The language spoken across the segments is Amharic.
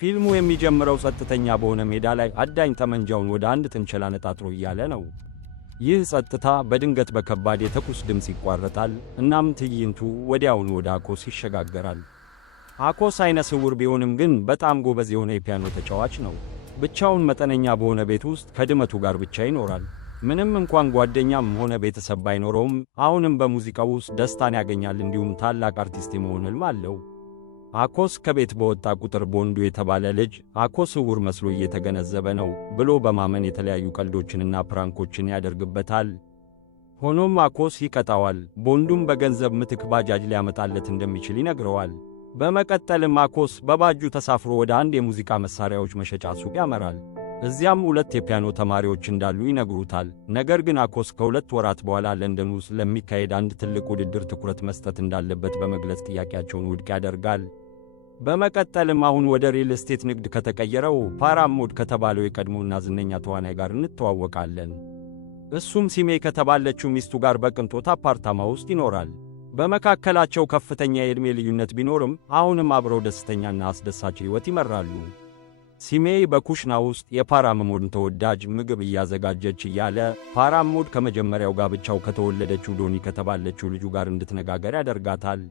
ፊልሙ የሚጀምረው ጸጥተኛ በሆነ ሜዳ ላይ አዳኝ ጠመንጃውን ወደ አንድ ጥንቸል አነጣጥሮ እያለ ነው። ይህ ጸጥታ በድንገት በከባድ የተኩስ ድምፅ ይቋረጣል። እናም ትዕይንቱ ወዲያውኑ ወደ አኮስ ይሸጋገራል። አኮስ አይነ ስውር ቢሆንም ግን በጣም ጎበዝ የሆነ የፒያኖ ተጫዋች ነው። ብቻውን መጠነኛ በሆነ ቤት ውስጥ ከድመቱ ጋር ብቻ ይኖራል። ምንም እንኳን ጓደኛም ሆነ ቤተሰብ ባይኖረውም አሁንም በሙዚቃው ውስጥ ደስታን ያገኛል። እንዲሁም ታላቅ አርቲስት የመሆን ሕልም አለው። አኮስ ከቤት በወጣ ቁጥር ቦንዱ የተባለ ልጅ አኮስ ዕውር መስሎ እየተገነዘበ ነው ብሎ በማመን የተለያዩ ቀልዶችንና ፕራንኮችን ያደርግበታል። ሆኖም አኮስ ይቀጣዋል። ቦንዱም በገንዘብ ምትክ ባጃጅ ሊያመጣለት እንደሚችል ይነግረዋል። በመቀጠልም አኮስ በባጁ ተሳፍሮ ወደ አንድ የሙዚቃ መሳሪያዎች መሸጫ ሱቅ ያመራል። እዚያም 2 የፒያኖ ተማሪዎች እንዳሉ ይነግሩታል። ነገር ግን አኮስ ከ2 ወራት በኋላ ለንደን ውስጥ ለሚካሄድ አንድ ትልቅ ውድድር ትኩረት መስጠት እንዳለበት በመግለጽ ጥያቄያቸውን ውድቅ ያደርጋል። በመቀጠልም አሁን ወደ ሪል ስቴት ንግድ ከተቀየረው ፓራሞድ ከተባለው የቀድሞና ዝነኛ ተዋናይ ጋር እንተዋወቃለን። እሱም ሲሜ ከተባለችው ሚስቱ ጋር በቅንጦት አፓርታማ ውስጥ ይኖራል። በመካከላቸው ከፍተኛ የዕድሜ ልዩነት ቢኖርም አሁንም አብረው ደስተኛና አስደሳች ሕይወት ይመራሉ። ሲሜ በኩሽና ውስጥ የፓራሞድን ተወዳጅ ምግብ እያዘጋጀች እያለ ፓራሞድ ከመጀመሪያው ጋብቻው ከተወለደችው ዶኒ ከተባለችው ልጁ ጋር እንድትነጋገር ያደርጋታል።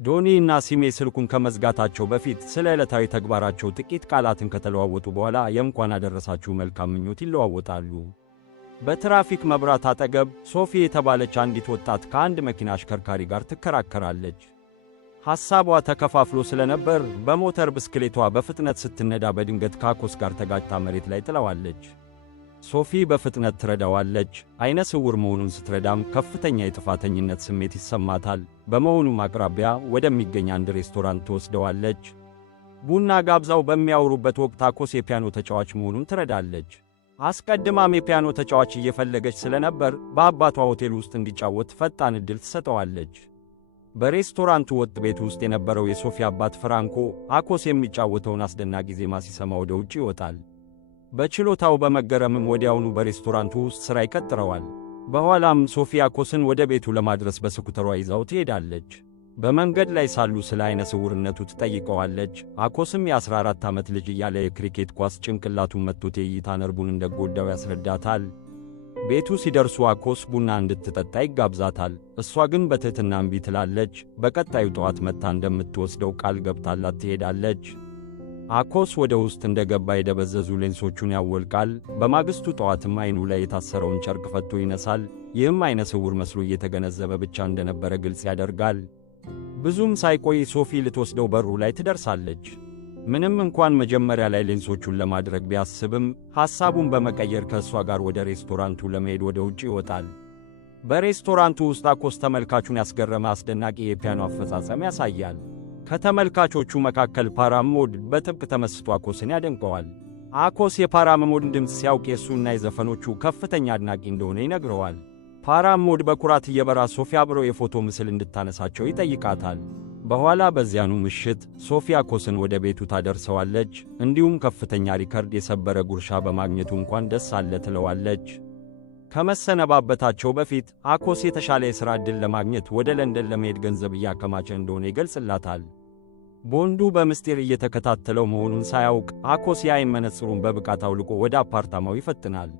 ዶኒ እና ሲሜ ስልኩን ከመዝጋታቸው በፊት ስለ ዕለታዊ ተግባራቸው ጥቂት ቃላትን ከተለዋወጡ በኋላ የእንኳን አደረሳችሁ መልካም ምኞት ይለዋወጣሉ። በትራፊክ መብራት አጠገብ ሶፊ የተባለች አንዲት ወጣት ከአንድ መኪና አሽከርካሪ ጋር ትከራከራለች። ሐሳቧ ተከፋፍሎ ስለነበር በሞተር ብስክሌቷ በፍጥነት ስትነዳ በድንገት ከአኮስ ጋር ተጋጭታ መሬት ላይ ጥለዋለች። ሶፊ በፍጥነት ትረዳዋለች። አይነ ስውር መሆኑን ስትረዳም ከፍተኛ የጥፋተኝነት ስሜት ይሰማታል። በመሆኑም አቅራቢያ ወደሚገኝ አንድ ሬስቶራንት ትወስደዋለች። ቡና ጋብዛው በሚያወሩበት ወቅት አኮስ የፒያኖ ተጫዋች መሆኑን ትረዳለች። አስቀድማም የፒያኖ ተጫዋች እየፈለገች ስለነበር በአባቷ ሆቴል ውስጥ እንዲጫወት ፈጣን ዕድል ትሰጠዋለች። በሬስቶራንቱ ወጥ ቤት ውስጥ የነበረው የሶፊ አባት ፍራንኮ አኮስ የሚጫወተውን አስደናቂ ዜማ ሲሰማ ወደ ውጭ ይወጣል። በችሎታው በመገረምም ወዲያውኑ በሬስቶራንቱ ውስጥ ሥራ ይቀጥረዋል። በኋላም ሶፊ አኮስን ወደ ቤቱ ለማድረስ በስኩተሯ ይዛው ትሄዳለች። በመንገድ ላይ ሳሉ ስለ አይነ ስውርነቱ ትጠይቀዋለች። አኮስም የ14 ዓመት ልጅ እያለ የክሪኬት ኳስ ጭንቅላቱን መጥቶት የእይታ ነርቡን እንደጎዳው ያስረዳታል። ቤቱ ሲደርሱ አኮስ ቡና እንድትጠጣ ይጋብዛታል። እሷ ግን በትሕትና እምቢ ትላለች። በቀጣዩ ጠዋት መጥታ እንደምትወስደው ቃል ገብታላት ትሄዳለች። አኮስ ወደ ውስጥ እንደገባ የደበዘዙ ሌንሶቹን ያወልቃል። በማግስቱ ጠዋትም አይኑ ላይ የታሰረውን ጨርቅ ፈቶ ይነሳል። ይህም አይነ ስውር መስሎ እየተገነዘበ ብቻ እንደነበረ ግልጽ ያደርጋል። ብዙም ሳይቆይ ሶፊ ልትወስደው በሩ ላይ ትደርሳለች። ምንም እንኳን መጀመሪያ ላይ ሌንሶቹን ለማድረግ ቢያስብም ሐሳቡን በመቀየር ከእሷ ጋር ወደ ሬስቶራንቱ ለመሄድ ወደ ውጭ ይወጣል። በሬስቶራንቱ ውስጥ አኮስ ተመልካቹን ያስገረመ አስደናቂ የፒያኖ አፈጻጸም ያሳያል። ከተመልካቾቹ መካከል ፓራሞድ በጥብቅ ተመስጦ አኮስን ያደንቀዋል። አኮስ የፓራሞድን ድምፅ ሲያውቅ የእሱና የዘፈኖቹ ከፍተኛ አድናቂ እንደሆነ ይነግረዋል። ፓራሞድ በኩራት እየበራ ሶፊ አብረው የፎቶ ምስል እንድታነሳቸው ይጠይቃታል። በኋላ በዚያኑ ምሽት ሶፊ አኮስን ወደ ቤቱ ታደርሰዋለች። እንዲሁም ከፍተኛ ሪከርድ የሰበረ ጉርሻ በማግኘቱ እንኳን ደስ አለ ትለዋለች። ከመሰነባበታቸው በፊት አኮስ የተሻለ የሥራ ዕድል ለማግኘት ወደ ለንደን ለመሄድ ገንዘብ እያከማቸ እንደሆነ ይገልጽላታል። ቦንዱ በምስጢር እየተከታተለው መሆኑን ሳያውቅ አኮስ የዓይን መነጽሩን በብቃት አውልቆ ወደ አፓርታማው ይፈጥናል።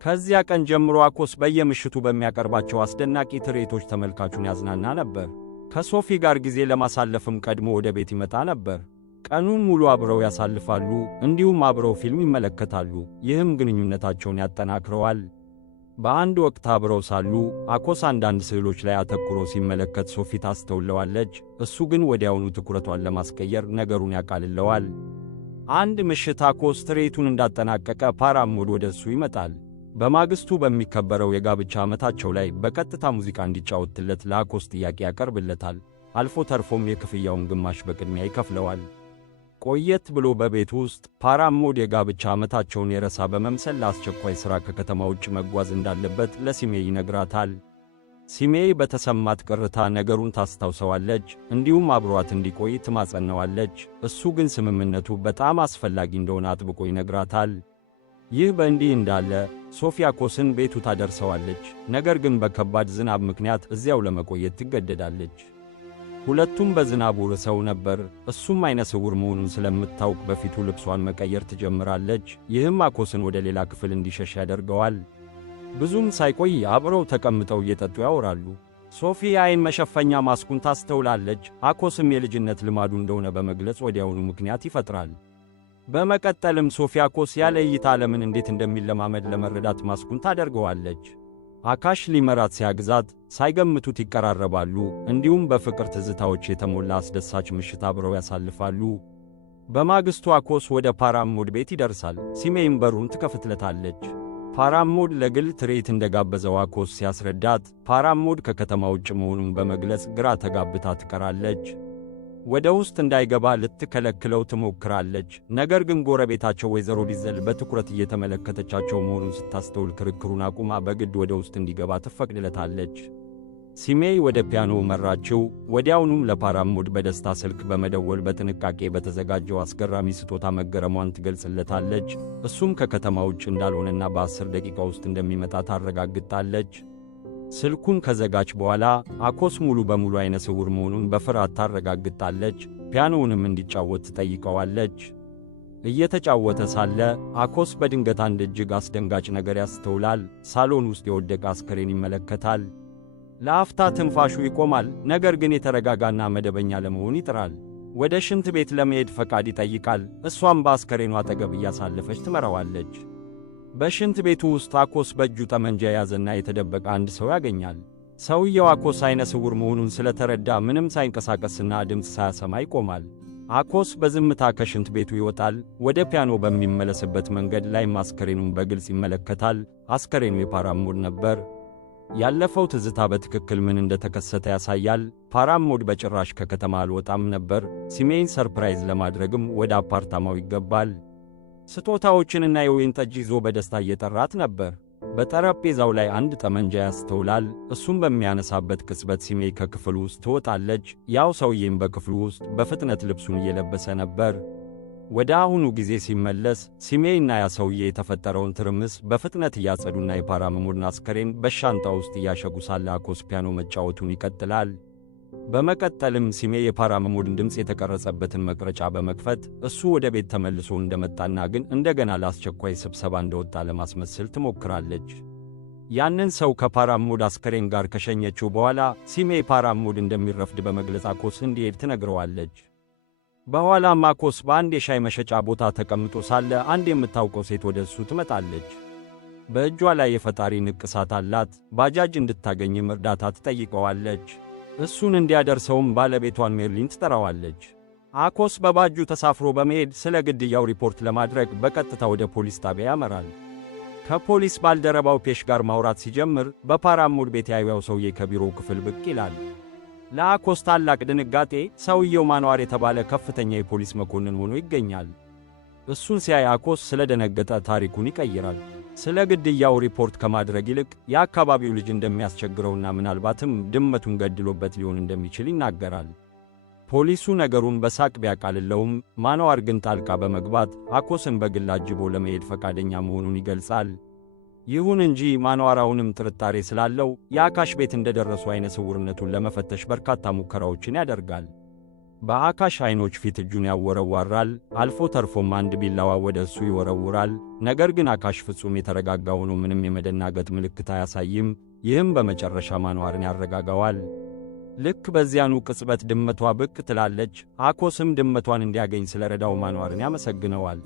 ከዚያ ቀን ጀምሮ አኮስ በየምሽቱ በሚያቀርባቸው አስደናቂ ትርኢቶች ተመልካቹን ያዝናና ነበር። ከሶፊ ጋር ጊዜ ለማሳለፍም ቀድሞ ወደ ቤት ይመጣ ነበር። ቀኑን ሙሉ አብረው ያሳልፋሉ፣ እንዲሁም አብረው ፊልም ይመለከታሉ። ይህም ግንኙነታቸውን ያጠናክረዋል። በአንድ ወቅት አብረው ሳሉ አኮስ አንዳንድ ስዕሎች ላይ አተኩሮ ሲመለከት ሶፊ ታስተውለዋለች። እሱ ግን ወዲያውኑ ትኩረቷን ለማስቀየር ነገሩን ያቃልለዋል። አንድ ምሽት አኮስ ትርኢቱን እንዳጠናቀቀ ፓራሞድ ወደ እሱ ይመጣል። በማግስቱ በሚከበረው የጋብቻ ዓመታቸው ላይ በቀጥታ ሙዚቃ እንዲጫወትለት ለአኮስ ጥያቄ ያቀርብለታል። አልፎ ተርፎም የክፍያውን ግማሽ በቅድሚያ ይከፍለዋል። ቆየት ብሎ በቤት ውስጥ ፓራሞድ የጋብቻ ዓመታቸውን የረሳ በመምሰል ለአስቸኳይ ሥራ ከከተማ ውጭ መጓዝ እንዳለበት ለሲሜ ይነግራታል። ሲሜ በተሰማት ቅርታ ነገሩን ታስታውሰዋለች። እንዲሁም አብሯት እንዲቆይ ትማጸነዋለች። እሱ ግን ስምምነቱ በጣም አስፈላጊ እንደሆነ አጥብቆ ይነግራታል። ይህ በእንዲህ እንዳለ ሶፊ አኮስን ቤቱ ታደርሰዋለች። ነገር ግን በከባድ ዝናብ ምክንያት እዚያው ለመቆየት ትገደዳለች። ሁለቱም በዝናቡ ርሰው ነበር። እሱም አይነ ስውር መሆኑን ስለምታውቅ በፊቱ ልብሷን መቀየር ትጀምራለች። ይህም አኮስን ወደ ሌላ ክፍል እንዲሸሽ ያደርገዋል። ብዙም ሳይቆይ አብረው ተቀምጠው እየጠጡ ያወራሉ። ሶፊ የዓይን መሸፈኛ ማስኩን ታስተውላለች። አኮስም የልጅነት ልማዱ እንደሆነ በመግለጽ ወዲያውኑ ምክንያት ይፈጥራል። በመቀጠልም ሶፊ አኮስ ያለ እይታ ዓለምን እንዴት እንደሚለማመድ ለመረዳት ማስኩን ታደርገዋለች። አካሽ ሊመራት ሲያግዛት ሳይገምቱት ይቀራረባሉ። እንዲሁም በፍቅር ትዝታዎች የተሞላ አስደሳች ምሽት አብረው ያሳልፋሉ። በማግስቱ አኮስ ወደ ፓራሞድ ቤት ይደርሳል። ሲሜይም በሩን ትከፍትለታለች። ፓራሞድ ለግል ትርኢት እንደጋበዘው አኮስ ሲያስረዳት ፓራሞድ ከከተማ ውጭ መሆኑን በመግለጽ ግራ ተጋብታ ትቀራለች። ወደ ውስጥ እንዳይገባ ልትከለክለው ትሞክራለች። ነገር ግን ጎረቤታቸው ወይዘሮ ዲዘል በትኩረት እየተመለከተቻቸው መሆኑን ስታስተውል ክርክሩን አቁማ በግድ ወደ ውስጥ እንዲገባ ትፈቅድለታለች። ሲሜይ ወደ ፒያኖው መራችው። ወዲያውኑም ለፓራሞድ በደስታ ስልክ በመደወል በጥንቃቄ በተዘጋጀው አስገራሚ ስጦታ መገረሟን ትገልጽለታለች። እሱም ከከተማ ውጭ እንዳልሆነና በ10 ደቂቃ ውስጥ እንደሚመጣ ታረጋግጣለች። ስልኩን ከዘጋች በኋላ አኮስ ሙሉ በሙሉ አይነ ስውር መሆኑን በፍርሃት ታረጋግጣለች። ፒያኖውንም እንዲጫወት ትጠይቀዋለች። እየተጫወተ ሳለ አኮስ በድንገት አንድ እጅግ አስደንጋጭ ነገር ያስተውላል። ሳሎን ውስጥ የወደቀ አስከሬን ይመለከታል። ለአፍታ ትንፋሹ ይቆማል። ነገር ግን የተረጋጋና መደበኛ ለመሆን ይጥራል። ወደ ሽንት ቤት ለመሄድ ፈቃድ ይጠይቃል። እሷም በአስከሬኑ አጠገብ እያሳለፈች ትመራዋለች። በሽንት ቤቱ ውስጥ አኮስ በእጁ ጠመንጃ የያዘና የተደበቀ አንድ ሰው ያገኛል። ሰውየው አኮስ አይነ ስውር መሆኑን ስለተረዳ ምንም ሳይንቀሳቀስና ድምፅ ሳያሰማ ይቆማል። አኮስ በዝምታ ከሽንት ቤቱ ይወጣል። ወደ ፒያኖ በሚመለስበት መንገድ ላይ አስከሬኑን በግልጽ ይመለከታል። አስከሬኑ የፓራሞድ ነበር። ያለፈው ትዝታ በትክክል ምን እንደተከሰተ ያሳያል። ፓራሞድ በጭራሽ ከከተማ አልወጣም ነበር። ሲሜይን ሰርፕራይዝ ለማድረግም ወደ አፓርታማው ይገባል። ስጦታዎችንና የወይን ጠጅ ይዞ በደስታ እየጠራት ነበር። በጠረጴዛው ላይ አንድ ጠመንጃ ያስተውላል። እሱም በሚያነሳበት ቅጽበት ሲሜይ ከክፍሉ ውስጥ ትወጣለች። ያው ሰውዬም በክፍሉ ውስጥ በፍጥነት ልብሱን እየለበሰ ነበር። ወደ አሁኑ ጊዜ ሲመለስ ሲሜይና ያ ሰውዬ የተፈጠረውን ትርምስ በፍጥነት እያጸዱና የፓራሞድን አስከሬን በሻንጣ ውስጥ እያሸጉ ሳለ አኮስ ፒያኖ መጫወቱን ይቀጥላል። በመቀጠልም ሲሜይ የፓራሞድን ድምፅ የተቀረጸበትን መቅረጫ በመክፈት እሱ ወደ ቤት ተመልሶ እንደመጣና ግን እንደገና ለአስቸኳይ ስብሰባ እንደወጣ ለማስመሰል ትሞክራለች። ያንን ሰው ከፓራሞድ አስከሬን ጋር ከሸኘችው በኋላ ሲሜይ ፓራሞድ እንደሚረፍድ በመግለጽ አኮስ እንዲሄድ ትነግረዋለች። በኋላም አኮስ በአንድ የሻይ መሸጫ ቦታ ተቀምጦ ሳለ አንድ የምታውቀው ሴት ወደ እሱ ትመጣለች። በእጇ ላይ የፈጣሪ ንቅሳት አላት። ባጃጅ እንድታገኝም እርዳታ ትጠይቀዋለች። እሱን እንዲያደርሰውም ባለቤቷን ሜርሊን ትጠራዋለች። አኮስ በባጁ ተሳፍሮ በመሄድ ስለ ግድያው ሪፖርት ለማድረግ በቀጥታ ወደ ፖሊስ ጣቢያ ያመራል። ከፖሊስ ባልደረባው ፔሽ ጋር ማውራት ሲጀምር በፓራሞድ ቤት ያየው ሰውዬ ከቢሮው ክፍል ብቅ ይላል። ለአኮስ ታላቅ ድንጋጤ ሰውየው ማንዋር የተባለ ከፍተኛ የፖሊስ መኮንን ሆኖ ይገኛል። እሱን ሲያይ አኮስ ስለደነገጠ ታሪኩን ይቀይራል። ስለ ግድያው ሪፖርት ከማድረግ ይልቅ የአካባቢው ልጅ እንደሚያስቸግረውና ምናልባትም ድመቱን ገድሎበት ሊሆን እንደሚችል ይናገራል። ፖሊሱ ነገሩን በሳቅ ቢያቃልለውም ማንዋር ግን ጣልቃ በመግባት አኮስን በግል አጅቦ ለመሄድ ፈቃደኛ መሆኑን ይገልጻል። ይሁን እንጂ ማንዋር አሁንም ጥርጣሬ ስላለው የአካሽ ቤት እንደደረሱ አይነ ስውርነቱን ለመፈተሽ በርካታ ሙከራዎችን ያደርጋል። በአካሽ አይኖች ፊት እጁን ያወረዋራል። አልፎ ተርፎም አንድ ቢላዋ ወደ እሱ ይወረውራል። ነገር ግን አካሽ ፍጹም የተረጋጋ ሆኖ ምንም የመደናገጥ ምልክት አያሳይም። ይህም በመጨረሻ ማንዋርን ያረጋጋዋል። ልክ በዚያኑ ቅጽበት ድመቷ ብቅ ትላለች። አኮስም ድመቷን እንዲያገኝ ስለረዳው ማንዋርን ያመሰግነዋል።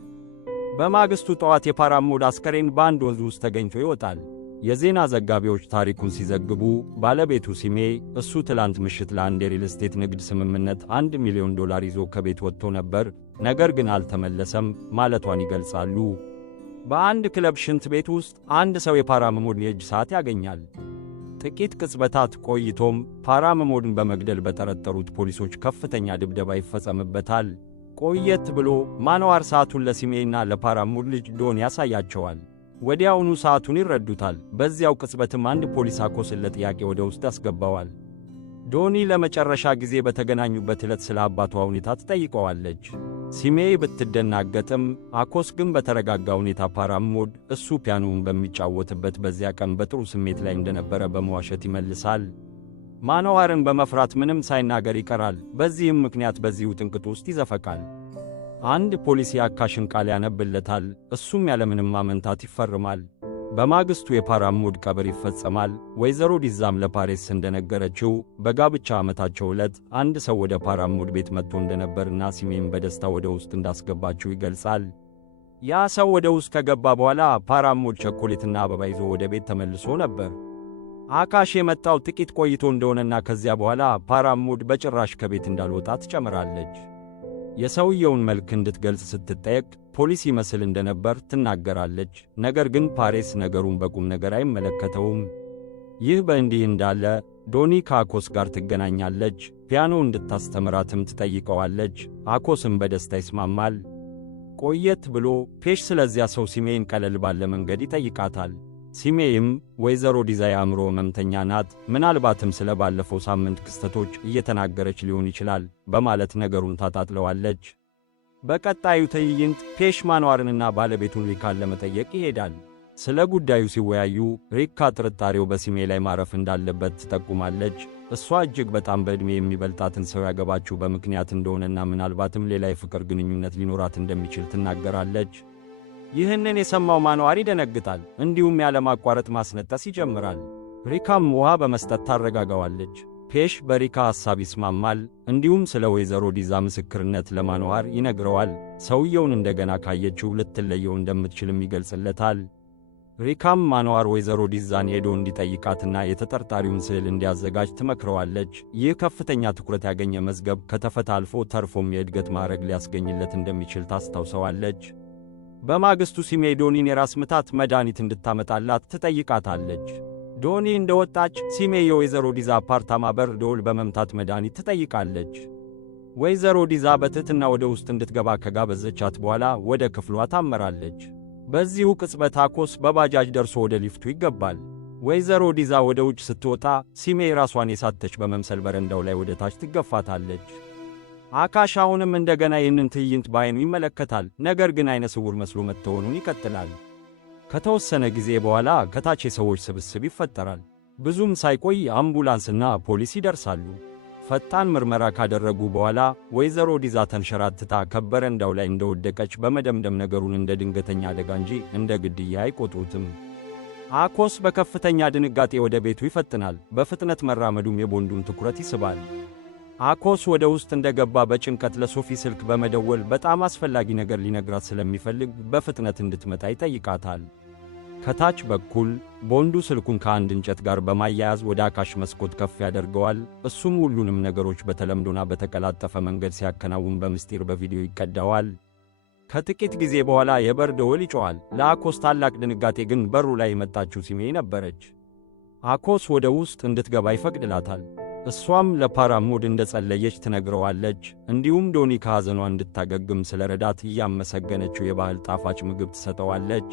በማግስቱ ጠዋት የፓራሞድ አስከሬን በአንድ ወንዝ ውስጥ ተገኝቶ ይወጣል። የዜና ዘጋቢዎች ታሪኩን ሲዘግቡ ባለቤቱ ሲሜይ እሱ ትላንት ምሽት ለአንድ የሪል ስቴት ንግድ ስምምነት $1 ሚሊዮን ይዞ ከቤት ወጥቶ ነበር፣ ነገር ግን አልተመለሰም ማለቷን ይገልጻሉ። በአንድ ክለብ ሽንት ቤት ውስጥ አንድ ሰው የፓራሞድን የእጅ ሰዓት ያገኛል። ጥቂት ቅጽበታት ቆይቶም ፓራሞድን በመግደል በጠረጠሩት ፖሊሶች ከፍተኛ ድብደባ ይፈጸምበታል። ቆየት ብሎ ማንዋር ሰዓቱን ለሲሜይና ለፓራሞድ ልጅ ዶን ያሳያቸዋል። ወዲያውኑ ሰዓቱን ይረዱታል። በዚያው ቅጽበትም አንድ ፖሊስ አኮስን ለጥያቄ ወደ ውስጥ ያስገባዋል። ዶኒ ለመጨረሻ ጊዜ በተገናኙበት ዕለት ስለ አባቷ ሁኔታ ትጠይቀዋለች። ሲሜይ ብትደናገጥም አኮስ ግን በተረጋጋ ሁኔታ ፓራሞድ እሱ ፒያኖውን በሚጫወትበት በዚያ ቀን በጥሩ ስሜት ላይ እንደነበረ በመዋሸት ይመልሳል። ማንዋርን በመፍራት ምንም ሳይናገር ይቀራል። በዚህም ምክንያት በዚሁ ጥንቅጥ ውስጥ ይዘፈቃል። አንድ ፖሊስ የአካሽን ቃል ያነብለታል። እሱም ያለምንም ማመንታት ይፈርማል። በማግስቱ የፓራሙድ ቀብር ይፈጸማል። ወይዘሮ ዲዛም ለፓሬስ እንደነገረችው በጋብቻ ዓመታቸው ዕለት አንድ ሰው ወደ ፓራሙድ ቤት መጥቶ እንደነበርና ሲሜን በደስታ ወደ ውስጥ እንዳስገባችው ይገልጻል። ያ ሰው ወደ ውስጥ ከገባ በኋላ ፓራሙድ ቸኮሌትና አበባ ይዞ ወደ ቤት ተመልሶ ነበር። አካሽ የመጣው ጥቂት ቆይቶ እንደሆነና ከዚያ በኋላ ፓራሙድ በጭራሽ ከቤት እንዳልወጣ ትጨምራለች። የሰውየውን መልክ እንድትገልጽ ስትጠየቅ ፖሊስ ይመስል እንደነበር ትናገራለች። ነገር ግን ፓሬስ ነገሩን በቁም ነገር አይመለከተውም። ይህ በእንዲህ እንዳለ ዶኒ ከአኮስ ጋር ትገናኛለች። ፒያኖ እንድታስተምራትም ትጠይቀዋለች። አኮስም በደስታ ይስማማል። ቆየት ብሎ ፔሽ ስለዚያ ሰው ሲሜን ቀለል ባለ መንገድ ይጠይቃታል። ሲሜይም ወይዘሮ ዲዛ የአእምሮ ሕመምተኛ ናት፣ ምናልባትም ስለ ባለፈው ሳምንት ክስተቶች እየተናገረች ሊሆን ይችላል በማለት ነገሩን ታጣጥለዋለች። በቀጣዩ ትዕይንት ፔሽ ማንዋርንና ባለቤቱን ሪካን ለመጠየቅ ይሄዳል። ስለ ጉዳዩ ሲወያዩ ሪካ ጥርጣሬው በሲሜ ላይ ማረፍ እንዳለበት ትጠቁማለች። እሷ እጅግ በጣም በዕድሜ የሚበልጣትን ሰው ያገባችው በምክንያት እንደሆነና ምናልባትም ሌላ የፍቅር ግንኙነት ሊኖራት እንደሚችል ትናገራለች። ይህንን የሰማው ማንዋር ይደነግጣል። እንዲሁም ያለማቋረጥ ማስነጠስ ይጀምራል። ሪካም ውሃ በመስጠት ታረጋጋዋለች። ፔሽ በሪካ ሐሳብ ይስማማል። እንዲሁም ስለ ወይዘሮ ዲዛ ምስክርነት ለማንዋር ይነግረዋል። ሰውየውን እንደገና ካየችው ልትለየው እንደምትችልም ይገልጽለታል። ሪካም ማንዋር ወይዘሮ ዲዛን ሄዶ እንዲጠይቃትና የተጠርጣሪውን ስዕል እንዲያዘጋጅ ትመክረዋለች። ይህ ከፍተኛ ትኩረት ያገኘ መዝገብ ከተፈታ አልፎ ተርፎም የእድገት ማዕረግ ሊያስገኝለት እንደሚችል ታስታውሰዋለች። በማግስቱ ሲሜ ዶኒን የራስ ምታት መድኃኒት እንድታመጣላት ትጠይቃታለች። ዶኒ እንደወጣች ሲሜ የወይዘሮ ዲዛ አፓርታማ በር ደወል በመምታት መድኃኒት ትጠይቃለች። ወይዘሮ ዲዛ በትሕትና ወደ ውስጥ እንድትገባ ከጋበዘቻት በኋላ ወደ ክፍሏ ታመራለች። በዚሁ ቅጽበት አኮስ በባጃጅ ደርሶ ወደ ሊፍቱ ይገባል። ወይዘሮ ዲዛ ወደ ውጭ ስትወጣ ሲሜ ራሷን የሳተች በመምሰል በረንዳው ላይ ወደ ታች ትገፋታለች። አካሽ አሁንም እንደገና ይህንን ትዕይንት በዓይኑ ይመለከታል። ነገር ግን አይነ ስውር መስሎ መተወኑን ይቀጥላል። ከተወሰነ ጊዜ በኋላ ከታች የሰዎች ስብስብ ይፈጠራል። ብዙም ሳይቆይ አምቡላንስና ፖሊስ ይደርሳሉ። ፈጣን ምርመራ ካደረጉ በኋላ ወይዘሮ ዲዛ ተንሸራትታ ከበረንዳው ላይ እንደወደቀች በመደምደም ነገሩን እንደ ድንገተኛ አደጋ እንጂ እንደ ግድያ አይቆጥሩትም። አኮስ በከፍተኛ ድንጋጤ ወደ ቤቱ ይፈጥናል። በፍጥነት መራመዱም የቦንዱን ትኩረት ይስባል። አኮስ ወደ ውስጥ እንደገባ በጭንቀት ለሶፊ ስልክ በመደወል በጣም አስፈላጊ ነገር ሊነግራት ስለሚፈልግ በፍጥነት እንድትመጣ ይጠይቃታል። ከታች በኩል ቦንዱ ስልኩን ከአንድ እንጨት ጋር በማያያዝ ወደ አካሽ መስኮት ከፍ ያደርገዋል። እሱም ሁሉንም ነገሮች በተለምዶና በተቀላጠፈ መንገድ ሲያከናውን በምስጢር በቪዲዮ ይቀዳዋል። ከጥቂት ጊዜ በኋላ የበር ደወል ይጮኻል። ለአኮስ ታላቅ ድንጋጤ ግን በሩ ላይ የመጣችው ሲሜ ነበረች። አኮስ ወደ ውስጥ እንድትገባ ይፈቅድላታል። እሷም ለፓራሙድ እንደ ጸለየች ትነግረዋለች። እንዲሁም ዶኒ ከሐዘኗ እንድታገግም ስለ ረዳት እያመሰገነችው የባህል ጣፋጭ ምግብ ትሰጠዋለች።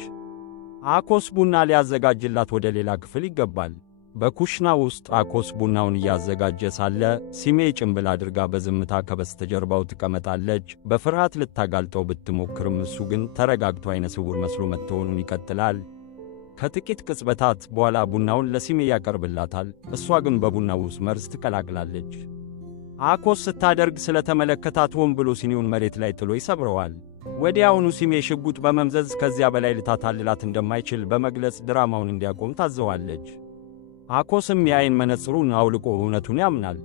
አኮስ ቡና ሊያዘጋጅላት ወደ ሌላ ክፍል ይገባል። በኩሽና ውስጥ አኮስ ቡናውን እያዘጋጀ ሳለ ሲሜ ጭንብል አድርጋ በዝምታ ከበስተጀርባው ትቀመጣለች። በፍርሃት ልታጋልጠው ብትሞክርም እሱ ግን ተረጋግቶ አይነ ስውር መስሎ መተወኑን ይቀጥላል። ከጥቂት ቅጽበታት በኋላ ቡናውን ለሲሜ ያቀርብላታል። እሷ ግን በቡናው ውስጥ መርዝ ትቀላቅላለች። አኮስ ስታደርግ ስለተመለከታት ሆን ብሎ ሲኒውን መሬት ላይ ጥሎ ይሰብረዋል። ወዲያውኑ ሲሜ ሽጉጥ በመምዘዝ ከዚያ በላይ ልታታልላት እንደማይችል በመግለጽ ድራማውን እንዲያቆም ታዘዋለች። አኮስም የዓይን መነጽሩን አውልቆ እውነቱን ያምናል።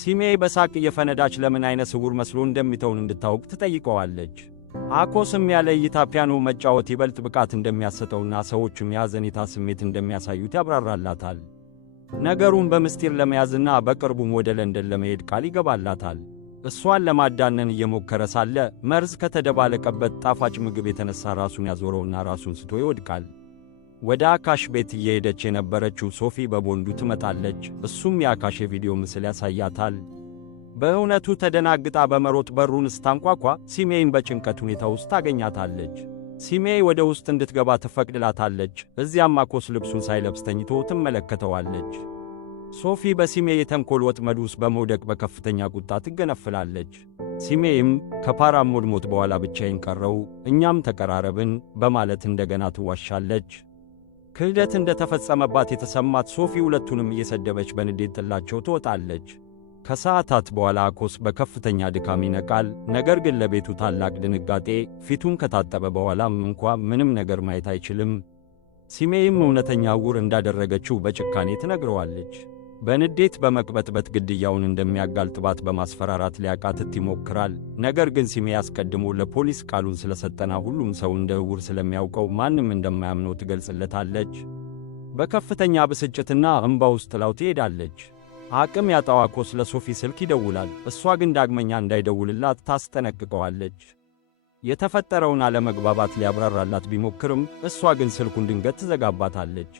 ሲሜ በሳቅ እየፈነዳች ለምን አይነ ስውር መስሎ እንደሚተውን እንድታውቅ ትጠይቀዋለች። አኮስም ያለ እይታ ፒያኖ መጫወት ይበልጥ ብቃት እንደሚያሰጠውና ሰዎችም የሐዘኔታ ስሜት እንደሚያሳዩት ያብራራላታል። ነገሩን በምስጢር ለመያዝና በቅርቡም ወደ ለንደን ለመሄድ ቃል ይገባላታል። እሷን ለማዳነን እየሞከረ ሳለ መርዝ ከተደባለቀበት ጣፋጭ ምግብ የተነሳ ራሱን ያዞረውና ራሱን ስቶ ይወድቃል። ወደ አካሽ ቤት እየሄደች የነበረችው ሶፊ በቦንዱ ትመጣለች። እሱም የአካሽ የቪዲዮ ምስል ያሳያታል። በእውነቱ ተደናግጣ በመሮጥ በሩን ስታንኳኳ ሲሜይን በጭንቀት ሁኔታ ውስጥ ታገኛታለች። ሲሜይ ወደ ውስጥ እንድትገባ ትፈቅድላታለች። እዚያም አኮስ ልብሱን ሳይለብስ ተኝቶ ትመለከተዋለች። ሶፊ በሲሜይ የተንኮል ወጥመድ ውስጥ በመውደቅ በከፍተኛ ቁጣ ትገነፍላለች። ሲሜይም ከፓራሙድ ሞት በኋላ ብቻዬን ቀረው፣ እኛም ተቀራረብን በማለት እንደገና ትዋሻለች። ክህደት እንደተፈጸመባት የተሰማት ሶፊ ሁለቱንም እየሰደበች በንዴት ጥላቸው ትወጣለች። ከሰዓታት በኋላ አኮስ በከፍተኛ ድካም ይነቃል። ነገር ግን ለቤቱ ታላቅ ድንጋጤ፣ ፊቱን ከታጠበ በኋላም እንኳ ምንም ነገር ማየት አይችልም። ሲሜይም እውነተኛ ዕውር እንዳደረገችው በጭካኔ ትነግረዋለች። በንዴት በመቅበጥበጥ ግድያውን እንደሚያጋልጥባት በማስፈራራት ሊያቃትት ይሞክራል። ነገር ግን ሲሜይ አስቀድሞ ለፖሊስ ቃሉን ስለሰጠና ሁሉም ሰው እንደ ዕውር ስለሚያውቀው ማንም እንደማያምነው ትገልጽለታለች። በከፍተኛ ብስጭትና እንባ ውስጥ ጥላው ትሄዳለች። አቅም ያጣው አኮስ ለሶፊ ስልክ ይደውላል። እሷ ግን ዳግመኛ እንዳይደውልላት ታስጠነቅቀዋለች። የተፈጠረውን አለመግባባት ሊያብራራላት ቢሞክርም እሷ ግን ስልኩን ድንገት ትዘጋባታለች።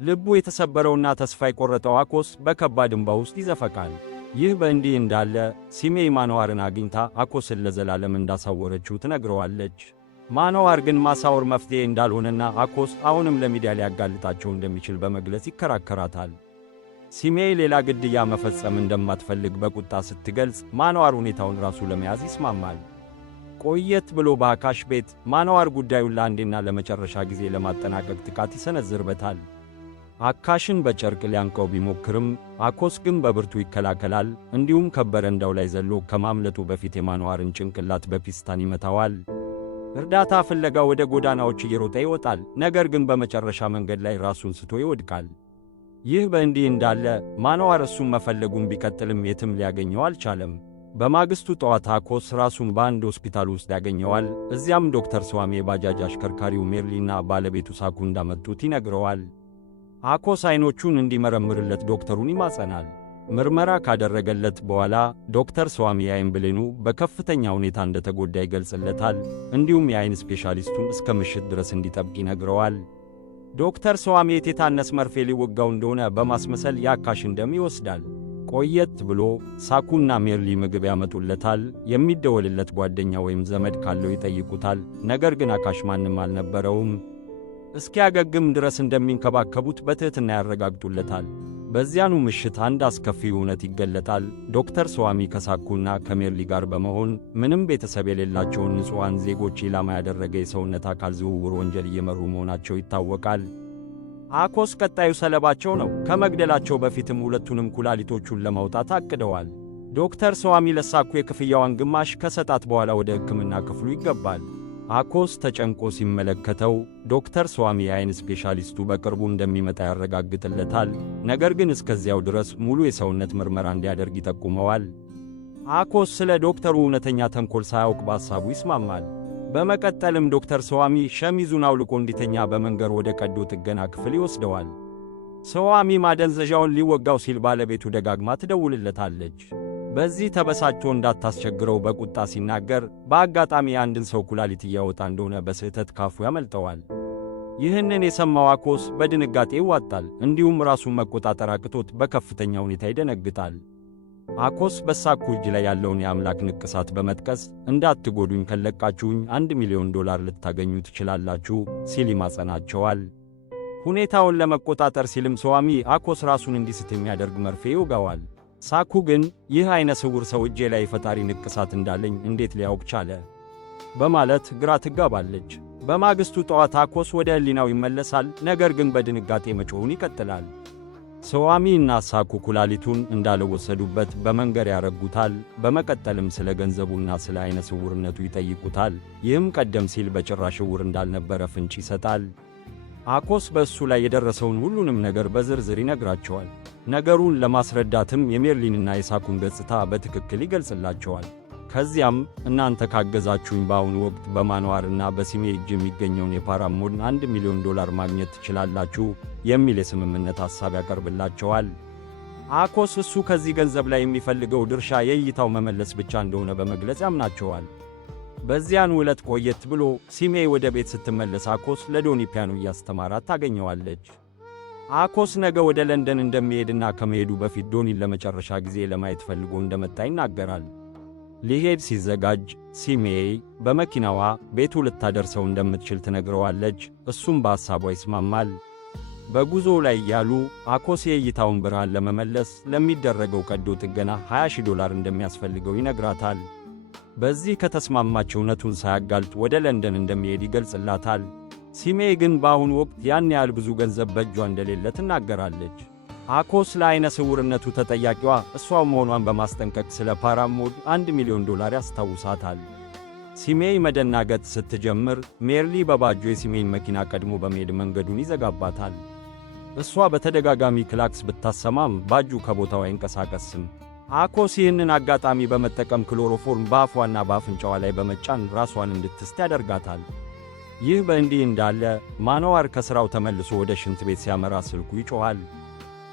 ልቡ የተሰበረውና ተስፋ የቆረጠው አኮስ በከባድ እንባ ውስጥ ይዘፈቃል። ይህ በእንዲህ እንዳለ ሲሜይ ማንዋርን አግኝታ አኮስን ለዘላለም እንዳሳወረችው ትነግረዋለች። ማንዋር ግን ማሳወር መፍትሔ እንዳልሆነና አኮስ አሁንም ለሚዲያ ሊያጋልጣቸው እንደሚችል በመግለጽ ይከራከራታል። ሲሜይ ሌላ ግድያ መፈጸም እንደማትፈልግ በቁጣ ስትገልጽ ማንዋር ሁኔታውን ራሱ ለመያዝ ይስማማል። ቆየት ብሎ በአካሽ ቤት ማንዋር ጉዳዩን ለአንዴና ለመጨረሻ ጊዜ ለማጠናቀቅ ጥቃት ይሰነዝርበታል። አካሽን በጨርቅ ሊያንቀው ቢሞክርም አኮስ ግን በብርቱ ይከላከላል። እንዲሁም ከበረንዳው ላይ ዘሎ ከማምለጡ በፊት የማንዋርን ጭንቅላት በፒስታን ይመታዋል። እርዳታ ፍለጋ ወደ ጎዳናዎች እየሮጠ ይወጣል። ነገር ግን በመጨረሻ መንገድ ላይ ራሱን ስቶ ይወድቃል። ይህ በእንዲህ እንዳለ ማንዋር እሱን መፈለጉን ቢቀጥልም የትም ሊያገኘው አልቻለም። በማግስቱ ጠዋት አኮስ ራሱን በአንድ ሆስፒታል ውስጥ ያገኘዋል። እዚያም ዶክተር ስዋሚ የባጃጅ አሽከርካሪው ሜርሊና ባለቤቱ ሳኩ እንዳመጡት ይነግረዋል። አኮስ አይኖቹን እንዲመረምርለት ዶክተሩን ይማጸናል። ምርመራ ካደረገለት በኋላ ዶክተር ስዋሚ የአይን ብሌኑ በከፍተኛ ሁኔታ እንደተጎዳ ይገልጽለታል። እንዲሁም የአይን ስፔሻሊስቱን እስከ ምሽት ድረስ እንዲጠብቅ ይነግረዋል። ዶክተር ስዋሚ የቴታነስ መርፌ ሊወጋው እንደሆነ በማስመሰል የአካሽን ደም ይወስዳል። ቆየት ብሎ ሳኩና ሜርሊ ምግብ ያመጡለታል። የሚደወልለት ጓደኛ ወይም ዘመድ ካለው ይጠይቁታል። ነገር ግን አካሽ ማንም አልነበረውም። እስኪያገግም ድረስ እንደሚንከባከቡት በትሕትና ያረጋግጡለታል። በዚያኑ ምሽት አንድ አስከፊ እውነት ይገለጣል። ዶክተር ስዋሚ ከሳኩና ከሜርሊ ጋር በመሆን ምንም ቤተሰብ የሌላቸውን ንጹሐን ዜጎች ኢላማ ያደረገ የሰውነት አካል ዝውውር ወንጀል እየመሩ መሆናቸው ይታወቃል። አኮስ ቀጣዩ ሰለባቸው ነው። ከመግደላቸው በፊትም ሁለቱንም ኩላሊቶቹን ለማውጣት አቅደዋል። ዶክተር ስዋሚ ለሳኩ የክፍያዋን ግማሽ ከሰጣት በኋላ ወደ ሕክምና ክፍሉ ይገባል። አኮስ ተጨንቆ ሲመለከተው ዶክተር ስዋሚ የአይን ስፔሻሊስቱ በቅርቡ እንደሚመጣ ያረጋግጥለታል። ነገር ግን እስከዚያው ድረስ ሙሉ የሰውነት ምርመራ እንዲያደርግ ይጠቁመዋል። አኮስ ስለ ዶክተሩ እውነተኛ ተንኮል ሳያውቅ በሐሳቡ ይስማማል። በመቀጠልም ዶክተር ስዋሚ ሸሚዙን አውልቆ እንዲተኛ በመንገር ወደ ቀዶ ጥገና ክፍል ይወስደዋል። ስዋሚ ማደንዘዣውን ሊወጋው ሲል ባለቤቱ ደጋግማ ትደውልለታለች። በዚህ ተበሳጭቶ እንዳታስቸግረው በቁጣ ሲናገር በአጋጣሚ የአንድን ሰው ኩላሊት እያወጣ እንደሆነ በስህተት ካፉ ያመልጠዋል። ይህንን የሰማው አኮስ በድንጋጤ ይዋጣል። እንዲሁም ራሱን መቆጣጠር አቅቶት በከፍተኛ ሁኔታ ይደነግጣል። አኮስ በሳኩ እጅ ላይ ያለውን የአምላክ ንቅሳት በመጥቀስ እንዳትጎዱኝ ከለቃችሁኝ $1 ሚሊዮን ልታገኙ ትችላላችሁ ሲል ይማጸናቸዋል። ሁኔታውን ለመቆጣጠር ሲልም ስዋሚ አኮስ ራሱን እንዲስት የሚያደርግ መርፌ ይወጋዋል። ሳኩ ግን ይህ አይነ ስውር ሰው እጄ ላይ የፈጣሪ ንቅሳት እንዳለኝ እንዴት ሊያውቅ ቻለ? በማለት ግራ ትጋባለች። በማግስቱ ጠዋት አኮስ ወደ ሕሊናው ይመለሳል። ነገር ግን በድንጋጤ መጮኹን ይቀጥላል። ስዋሚ እና ሳኩ ኩላሊቱን እንዳልወሰዱበት በመንገር ያረጉታል። በመቀጠልም ስለ ገንዘቡና ስለ አይነ ስውርነቱ ይጠይቁታል። ይህም ቀደም ሲል በጭራሽ ዕውር እንዳልነበረ ፍንጭ ይሰጣል። አኮስ በእሱ ላይ የደረሰውን ሁሉንም ነገር በዝርዝር ይነግራቸዋል። ነገሩን ለማስረዳትም የሜርሊንና የሳኩን ገጽታ በትክክል ይገልጽላቸዋል። ከዚያም እናንተ ካገዛችሁኝ በአሁኑ ወቅት በማንዋርና በሲሜይ እጅ የሚገኘውን የፓራሞን $1 ሚሊዮን ማግኘት ትችላላችሁ የሚል የስምምነት ሐሳብ ያቀርብላቸዋል። አኮስ እሱ ከዚህ ገንዘብ ላይ የሚፈልገው ድርሻ የእይታው መመለስ ብቻ እንደሆነ በመግለጽ ያምናቸዋል። በዚያን ዕለት ቆየት ብሎ ሲሜይ ወደ ቤት ስትመለስ አኮስ ለዶኒ ፒያኖ እያስተማራት ታገኘዋለች። አኮስ ነገ ወደ ለንደን እንደሚሄድና ከመሄዱ በፊት ዶኒን ለመጨረሻ ጊዜ ለማየት ፈልጎ እንደመጣ ይናገራል። ሊሄድ ሲዘጋጅ ሲሜይ በመኪናዋ ቤቱ ልታደርሰው እንደምትችል ትነግረዋለች። እሱም በሐሳቧ ይስማማል። በጉዞ ላይ ያሉ አኮስ የእይታውን ብርሃን ለመመለስ ለሚደረገው ቀዶ ጥገና $20,000 እንደሚያስፈልገው ይነግራታል። በዚህ ከተስማማች እውነቱን ሳያጋልጥ ወደ ለንደን እንደሚሄድ ይገልጽላታል። ሲሜ ግን በአሁኑ ወቅት ያን ያህል ብዙ ገንዘብ በእጇ እንደሌለ ትናገራለች። አኮስ ለዓይነ ስውርነቱ ተጠያቂዋ እሷ መሆኗን በማስጠንቀቅ ስለ ፓራሞድ $1 ሚሊዮን ያስታውሳታል። ሲሜይ መደናገጥ ስትጀምር ሜርሊ በባጆ የሲሜይን መኪና ቀድሞ በመሄድ መንገዱን ይዘጋባታል። እሷ በተደጋጋሚ ክላክስ ብታሰማም ባጁ ከቦታው አይንቀሳቀስም። አኮስ ይህንን አጋጣሚ በመጠቀም ክሎሮፎርም በአፏና በአፍንጫዋ ላይ በመጫን ራሷን እንድትስት ያደርጋታል። ይህ በእንዲህ እንዳለ ማኖዋር ከሥራው ተመልሶ ወደ ሽንት ቤት ሲያመራ ስልኩ ይጮኻል።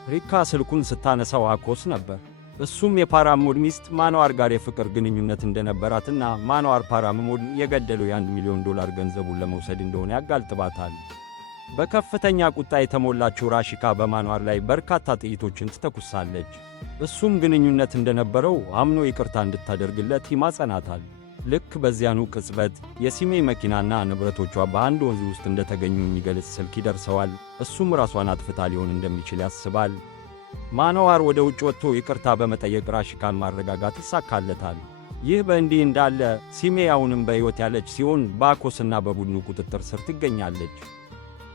ሪካ ስልኩን ስታነሳው አኮስ ነበር። እሱም የፓራሞድ ሚስት ማኖዋር ጋር የፍቅር ግንኙነት እንደነበራትና ማኖዋር ፓራሞድን የገደለው $1 ሚሊዮን ገንዘቡን ለመውሰድ እንደሆነ ያጋልጥባታል። በከፍተኛ ቁጣ የተሞላችው ራሺካ በማኖዋር ላይ በርካታ ጥይቶችን ትተኩሳለች። እሱም ግንኙነት እንደነበረው አምኖ ይቅርታ እንድታደርግለት ይማጸናታል። ልክ በዚያኑ ቅጽበት የሲሜይ መኪናና ንብረቶቿ በአንድ ወንዝ ውስጥ እንደተገኙ የሚገልጽ ስልክ ይደርሰዋል። እሱም ራሷን አጥፍታ ሊሆን እንደሚችል ያስባል። ማኖዋር ወደ ውጭ ወጥቶ ይቅርታ በመጠየቅ ራሺካን ማረጋጋት ይሳካለታል። ይህ በእንዲህ እንዳለ ሲሜይ አሁንም በሕይወት ያለች ሲሆን በአኮስና በቡድኑ ቁጥጥር ስር ትገኛለች።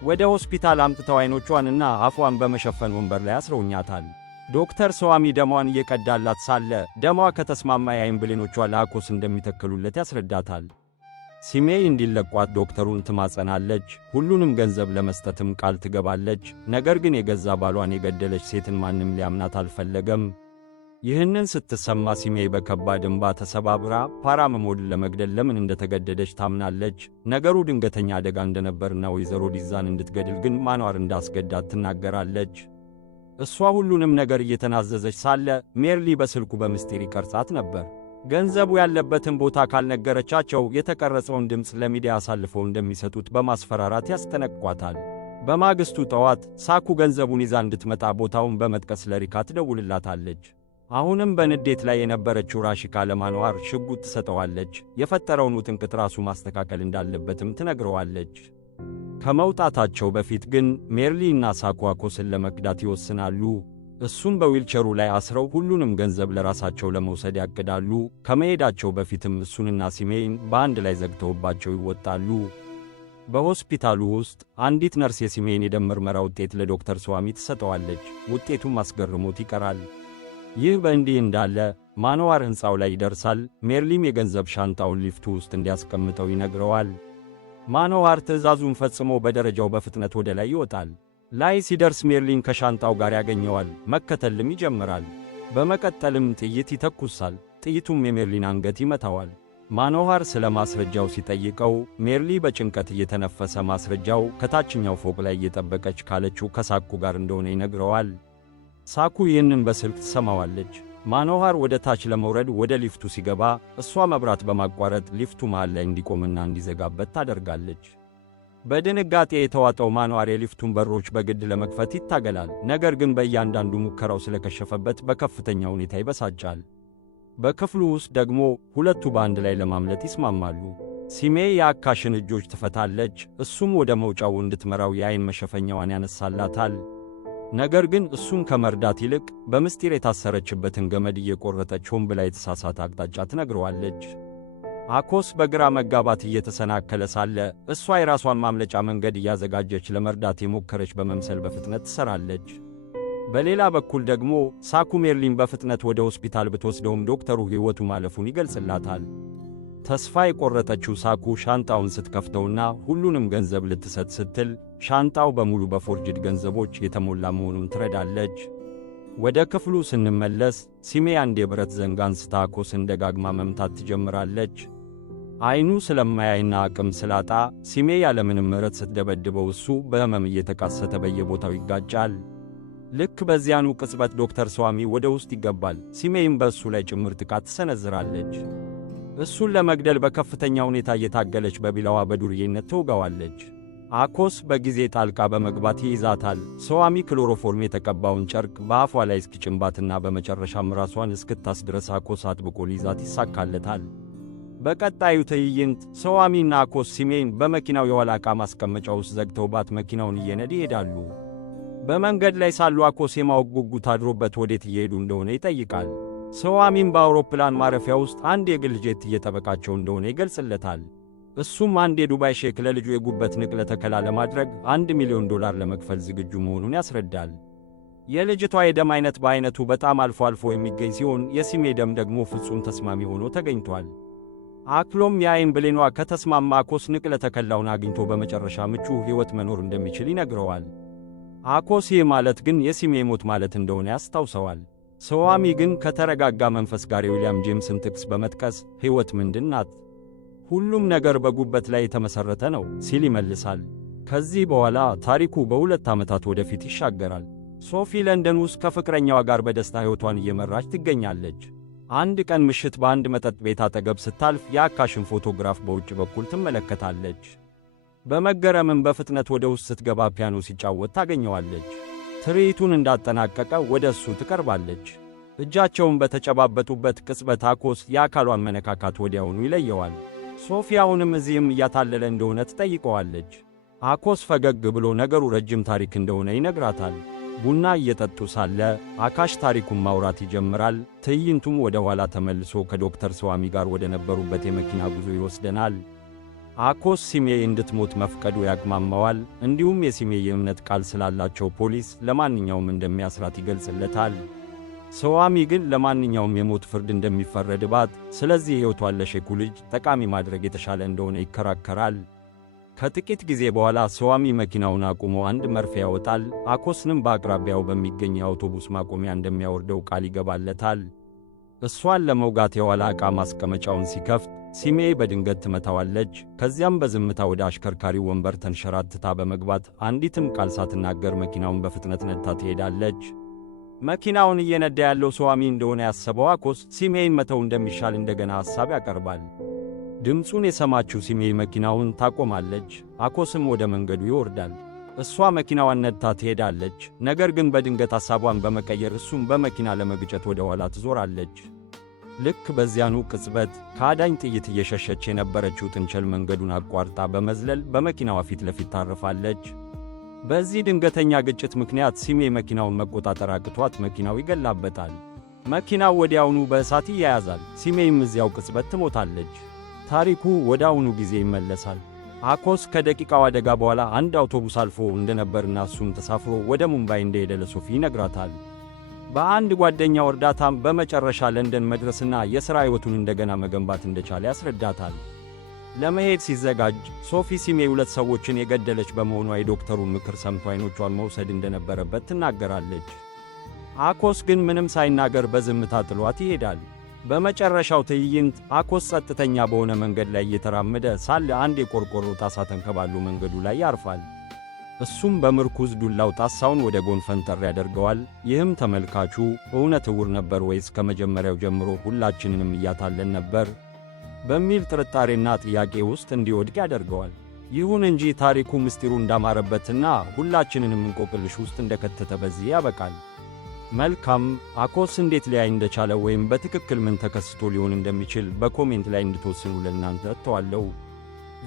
ወደ ሆስፒታል አምጥተው ዓይኖቿንና አፏን በመሸፈን ወንበር ላይ አስረውኛታል። ዶክተር ሰዋሚ ደሟን እየቀዳላት ሳለ ደሟ ከተስማማ የዓይን ብሌኖቿ ለአኮስ እንደሚተክሉለት ያስረዳታል። ሲሜይ እንዲለቋት ዶክተሩን ትማጸናለች። ሁሉንም ገንዘብ ለመስጠትም ቃል ትገባለች። ነገር ግን የገዛ ባሏን የገደለች ሴትን ማንም ሊያምናት አልፈለገም። ይህንን ስትሰማ ሲሜይ በከባድ እንባ ተሰባብራ ፓራሞድን ለመግደል ለምን እንደተገደደች ታምናለች። ነገሩ ድንገተኛ አደጋ እንደነበርና ወይዘሮ ዲዛን እንድትገድል ግን ማኖዋር እንዳስገዳት ትናገራለች። እሷ ሁሉንም ነገር እየተናዘዘች ሳለ ሜርሊ በስልኩ በምስጢር ይቀርጻት ነበር። ገንዘቡ ያለበትን ቦታ ካልነገረቻቸው የተቀረጸውን ድምፅ ለሚዲያ አሳልፈው እንደሚሰጡት በማስፈራራት ያስጠነቅቋታል። በማግስቱ ጠዋት ሳኩ ገንዘቡን ይዛ እንድትመጣ ቦታውን በመጥቀስ ለሪካ ትደውልላታለች። አሁንም በንዴት ላይ የነበረችው ራሺካ ለማኖዋር ሽጉጥ ትሰጠዋለች። የፈጠረውን ውጥንቅጥ ራሱ ማስተካከል እንዳለበትም ትነግረዋለች። ከመውጣታቸው በፊት ግን ሜርሊ እና ሳኩ አኮስን ለመክዳት ይወስናሉ። እሱም በዊልቸሩ ላይ አስረው ሁሉንም ገንዘብ ለራሳቸው ለመውሰድ ያቅዳሉ። ከመሄዳቸው በፊትም እሱንና ሲሜይን በአንድ ላይ ዘግተውባቸው ይወጣሉ። በሆስፒታሉ ውስጥ አንዲት ነርስ የሲሜይን የደም ምርመራ ውጤት ለዶክተር ሰዋሚ ትሰጠዋለች። ውጤቱም አስገርሞት ይቀራል። ይህ በእንዲህ እንዳለ ማኖዋር ሕንፃው ላይ ይደርሳል። ሜርሊም የገንዘብ ሻንጣውን ሊፍቱ ውስጥ እንዲያስቀምጠው ይነግረዋል። ማኖዋር ትዕዛዙን ፈጽሞ በደረጃው በፍጥነት ወደ ላይ ይወጣል። ላይ ሲደርስ ሜርሊን ከሻንጣው ጋር ያገኘዋል። መከተልም ይጀምራል። በመቀጠልም ጥይት ይተኩሳል። ጥይቱም የሜርሊን አንገት ይመታዋል። ማኖዋር ስለ ማስረጃው ሲጠይቀው ሜርሊ በጭንቀት እየተነፈሰ ማስረጃው ከታችኛው ፎቅ ላይ እየጠበቀች ካለችው ከሳኩ ጋር እንደሆነ ይነግረዋል። ሳኩ ይህንን በስልክ ትሰማዋለች። ማኖዋር ወደ ታች ለመውረድ ወደ ሊፍቱ ሲገባ እሷ መብራት በማቋረጥ ሊፍቱ መሃል ላይ እንዲቆምና እንዲዘጋበት ታደርጋለች። በድንጋጤ የተዋጠው ማኖዋር የሊፍቱን በሮች በግድ ለመክፈት ይታገላል። ነገር ግን በእያንዳንዱ ሙከራው ስለከሸፈበት በከፍተኛ ሁኔታ ይበሳጫል። በክፍሉ ውስጥ ደግሞ ሁለቱ በአንድ ላይ ለማምለጥ ይስማማሉ። ሲሜይ የአካሽን እጆች ትፈታለች። እሱም ወደ መውጫው እንድትመራው የዓይን መሸፈኛዋን ያነሳላታል። ነገር ግን እሱን ከመርዳት ይልቅ በምስጢር የታሰረችበትን ገመድ እየቆረጠች ሆን ብላ የተሳሳተ አቅጣጫ ትነግረዋለች። አኮስ በግራ መጋባት እየተሰናከለ ሳለ እሷ የራሷን ማምለጫ መንገድ እያዘጋጀች ለመርዳት የሞከረች በመምሰል በፍጥነት ትሰራለች። በሌላ በኩል ደግሞ ሳኩ ሜርሊን በፍጥነት ወደ ሆስፒታል ብትወስደውም ዶክተሩ ሕይወቱ ማለፉን ይገልጽላታል። ተስፋ የቆረጠችው ሳኩ ሻንጣውን ስትከፍተውና ሁሉንም ገንዘብ ልትሰጥ ስትል ሻንጣው በሙሉ በፎርጅድ ገንዘቦች የተሞላ መሆኑን ትረዳለች። ወደ ክፍሉ ስንመለስ ሲሜይ አንድ የብረት ዘንግ አንስታ አኮስን ደጋግማ መምታት ትጀምራለች። ዓይኑ ስለማያይና አቅም ስላጣ ሲሜይ ያለምንም ምሕረት ስትደበድበው እሱ በሕመም እየተቃሰተ በየቦታው ይጋጫል። ልክ በዚያኑ ቅጽበት ዶክተር ሰዋሚ ወደ ውስጥ ይገባል። ሲሜይም በእሱ ላይ ጭምር ጥቃት ትሰነዝራለች። እሱን ለመግደል በከፍተኛ ሁኔታ እየታገለች በቢላዋ በዱርዬነት ትወጋዋለች። አኮስ በጊዜ ጣልቃ በመግባት ይይዛታል። ሰዋሚ ክሎሮፎርም የተቀባውን ጨርቅ በአፏ ላይ እስኪጭንባትና በመጨረሻም ራሷን እስክታስ ድረስ አኮስ አጥብቆ ሊይዛት ይሳካለታል። በቀጣዩ ትዕይንት ሰዋሚና አኮስ ሲሜይን በመኪናው የኋላ ዕቃ ማስቀመጫ ውስጥ ዘግተውባት መኪናውን እየነዱ ይሄዳሉ። በመንገድ ላይ ሳሉ አኮስ የማወቅ ጉጉት አድሮበት ወዴት እየሄዱ እንደሆነ ይጠይቃል። ሰዋሚም በአውሮፕላን ማረፊያ ውስጥ አንድ የግል ጄት እየጠበቃቸው እንደሆነ ይገልጽለታል። እሱም አንድ የዱባይ ሼክ ለልጁ የጉበት ንቅለ ተከላ ለማድረግ $1 ሚሊዮን ለመክፈል ዝግጁ መሆኑን ያስረዳል። የልጅቷ የደም አይነት በአይነቱ በጣም አልፎ አልፎ የሚገኝ ሲሆን የሲሜ ደም ደግሞ ፍጹም ተስማሚ ሆኖ ተገኝቷል። አክሎም የአይን ብሌኗ ከተስማማ አኮስ ንቅለ ተከላውን አግኝቶ በመጨረሻ ምቹ ሕይወት መኖር እንደሚችል ይነግረዋል። አኮስ ይህ ማለት ግን የሲሜ ሞት ማለት እንደሆነ ያስታውሰዋል። ሰዋሚ ግን ከተረጋጋ መንፈስ ጋር የዊልያም ጄምስን ጥቅስ በመጥቀስ ሕይወት ምንድን ናት? ሁሉም ነገር በጉበት ላይ የተመሠረተ ነው ሲል ይመልሳል። ከዚህ በኋላ ታሪኩ በ2 ዓመታት ወደፊት ይሻገራል። ሶፊ ለንደን ውስጥ ከፍቅረኛዋ ጋር በደስታ ሕይወቷን እየመራች ትገኛለች። አንድ ቀን ምሽት በአንድ መጠጥ ቤት አጠገብ ስታልፍ የአካሽን ፎቶግራፍ በውጭ በኩል ትመለከታለች። በመገረምም በፍጥነት ወደ ውስጥ ስትገባ ፒያኖ ሲጫወት ታገኘዋለች። ትርኢቱን እንዳጠናቀቀ ወደ እሱ ትቀርባለች። እጃቸውን በተጨባበጡበት ቅጽበት አኮስ የአካሏን መነካካት ወዲያውኑ ይለየዋል። ሶፊያውንም እዚህም እያታለለ እንደሆነ ትጠይቀዋለች። አኮስ ፈገግ ብሎ ነገሩ ረጅም ታሪክ እንደሆነ ይነግራታል። ቡና እየጠጡ ሳለ አካሽ ታሪኩን ማውራት ይጀምራል። ትዕይንቱም ወደ ኋላ ተመልሶ ከዶክተር ሰዋሚ ጋር ወደ ነበሩበት የመኪና ጉዞ ይወስደናል። አኮስ ሲሜ እንድትሞት መፍቀዱ ያግማማዋል። እንዲሁም የሲሜ የእምነት ቃል ስላላቸው ፖሊስ ለማንኛውም እንደሚያስራት ይገልጽለታል። ሰዋሚ ግን ለማንኛውም የሞት ፍርድ እንደሚፈረድባት፣ ስለዚህ ሕይወቷን ለሼኩ ልጅ ጠቃሚ ማድረግ የተሻለ እንደሆነ ይከራከራል። ከጥቂት ጊዜ በኋላ ሰዋሚ መኪናውን አቁሞ አንድ መርፌ ያወጣል። አኮስንም በአቅራቢያው በሚገኝ የአውቶቡስ ማቆሚያ እንደሚያወርደው ቃል ይገባለታል። እሷን ለመውጋት የኋላ ዕቃ ማስቀመጫውን ሲከፍት ሲሜ በድንገት ትመታዋለች። ከዚያም በዝምታ ወደ አሽከርካሪው ወንበር ተንሸራትታ በመግባት አንዲትም ቃል ሳትናገር መኪናውን በፍጥነት ነድታ ትሄዳለች። መኪናውን እየነዳ ያለው ሰዋሚ እንደሆነ ያሰበው አኮስ ሲሜን መተው እንደሚሻል እንደገና ሐሳብ ያቀርባል። ድምፁን የሰማችው ሲሜ መኪናውን ታቆማለች። አኮስም ወደ መንገዱ ይወርዳል። እሷ መኪናዋን ነድታ ትሄዳለች። ነገር ግን በድንገት ሐሳቧን በመቀየር እሱም በመኪና ለመግጨት ወደ ኋላ ትዞራለች። ልክ በዚያኑ ቅጽበት ከአዳኝ ጥይት እየሸሸች የነበረችው ጥንቸል መንገዱን አቋርጣ በመዝለል በመኪናዋ ፊት ለፊት ታርፋለች። በዚህ ድንገተኛ ግጭት ምክንያት ሲሜ መኪናውን መቆጣጠር አቅቷት መኪናው ይገላበጣል። መኪናው ወዲያውኑ በእሳት ይያያዛል። ሲሜም እዚያው ቅጽበት ትሞታለች። ታሪኩ ወደ አሁኑ ጊዜ ይመለሳል። አኮስ ከደቂቃው አደጋ በኋላ አንድ አውቶቡስ አልፎ እንደነበርና እሱም ተሳፍሮ ወደ ሙምባይ እንደሄደ ለሶፊ ይነግራታል። በአንድ ጓደኛው እርዳታም በመጨረሻ ለንደን መድረስና የሥራ ሕይወቱን እንደገና መገንባት እንደቻለ ያስረዳታል። ለመሄድ ሲዘጋጅ ሶፊ ሲሜ 2 ሰዎችን የገደለች በመሆኗ የዶክተሩን ምክር ሰምቶ ዓይኖቿን መውሰድ እንደነበረበት ትናገራለች። አኮስ ግን ምንም ሳይናገር በዝምታ ጥሏት ይሄዳል። በመጨረሻው ትዕይንት አኮስ ጸጥተኛ በሆነ መንገድ ላይ እየተራመደ ሳለ አንድ የቆርቆሮ ጣሳ ተንከባሎ መንገዱ ላይ ያርፋል። እሱም በምርኩዝ ዱላው ጣሳውን ወደ ጎን ፈንጠር ያደርገዋል። ይህም ተመልካቹ እውነት ዕውር ነበር ወይስ ከመጀመሪያው ጀምሮ ሁላችንንም እያታለን ነበር በሚል ጥርጣሬና ጥያቄ ውስጥ እንዲወድቅ ያደርገዋል። ይሁን እንጂ ታሪኩ ምስጢሩ እንዳማረበትና ሁላችንንም እንቆቅልሽ ውስጥ እንደከተተ በዚህ ያበቃል። መልካም። አኮስ እንዴት ሊያይ እንደቻለ ወይም በትክክል ምን ተከስቶ ሊሆን እንደሚችል በኮሜንት ላይ እንድትወስኑ ለእናንተ እተዋለሁ።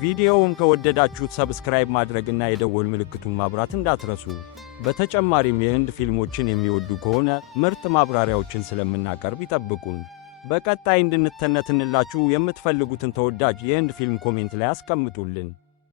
ቪዲዮውን ከወደዳችሁት ሰብስክራይብ ማድረግና የደወል ምልክቱን ማብራት እንዳትረሱ። በተጨማሪም የህንድ ፊልሞችን የሚወዱ ከሆነ ምርጥ ማብራሪያዎችን ስለምናቀርብ ይጠብቁን። በቀጣይ እንድንተነትንላችሁ የምትፈልጉትን ተወዳጅ የህንድ ፊልም ኮሜንት ላይ አስቀምጡልን።